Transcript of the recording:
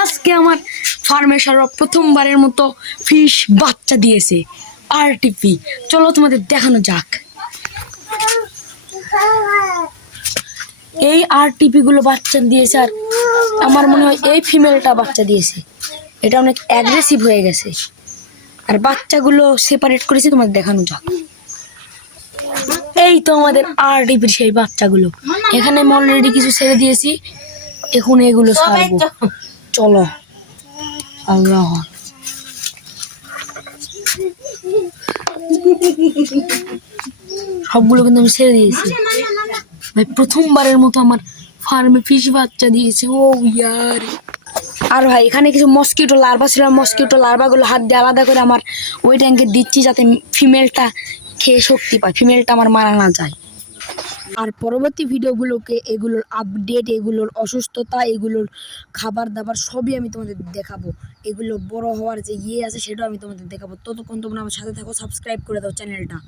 আজকে আমার ফার্মে প্রথমবারের মতো ফিশ বাচ্চা দিয়েছে আরটিপি। চলো তোমাদের দেখানো যাক। এই আরটিপি গুলো বাচ্চা দিয়েছে, আর আমার মনে হয় এই ফিমেলটা বাচ্চা দিয়েছে। এটা অনেক অ্যাগ্রেসিভ হয়ে গেছে, আর বাচ্চাগুলো সেপারেট করেছে, তোমাদের দেখানো যাক। এই তো আমাদের আরটিপির সেই বাচ্চাগুলো। এখানে আমি অলরেডি কিছু ছেড়ে দিয়েছি, এখন এগুলো ছাড়বো। চলো। আল্লাহ, সবগুলো কিন্তু আমি ছেড়ে দিয়েছি ভাই। প্রথমবারের মতো আমার ফার্মে ফিশ বাচ্চা দিয়েছে। ও ইয়ার। আর ভাই এখানে কিছু মস্কিটো লার্ভা ছিল, মস্কিটো লার্ভাগুলো হাত দিয়ে আলাদা করে আমার ওই ট্যাঙ্কে দিচ্ছি, যাতে ফিমেলটা খেয়ে শক্তি পায়, ফিমেলটা আমার মারা না যায়। আর পরবর্তী ভিডিওগুলোকে এগুলোর আপডেট, এগুলোর অসুস্থতা, এগুলোর খাবার দাবার সবই আমি তোমাদের দেখাবো। এগুলো বড় হওয়ার যে আছে সেটাও আমি তোমাদের দেখাবো। ততক্ষণ তোমরা আমার সাথে থাকো, সাবস্ক্রাইব করে দাও চ্যানেলটা।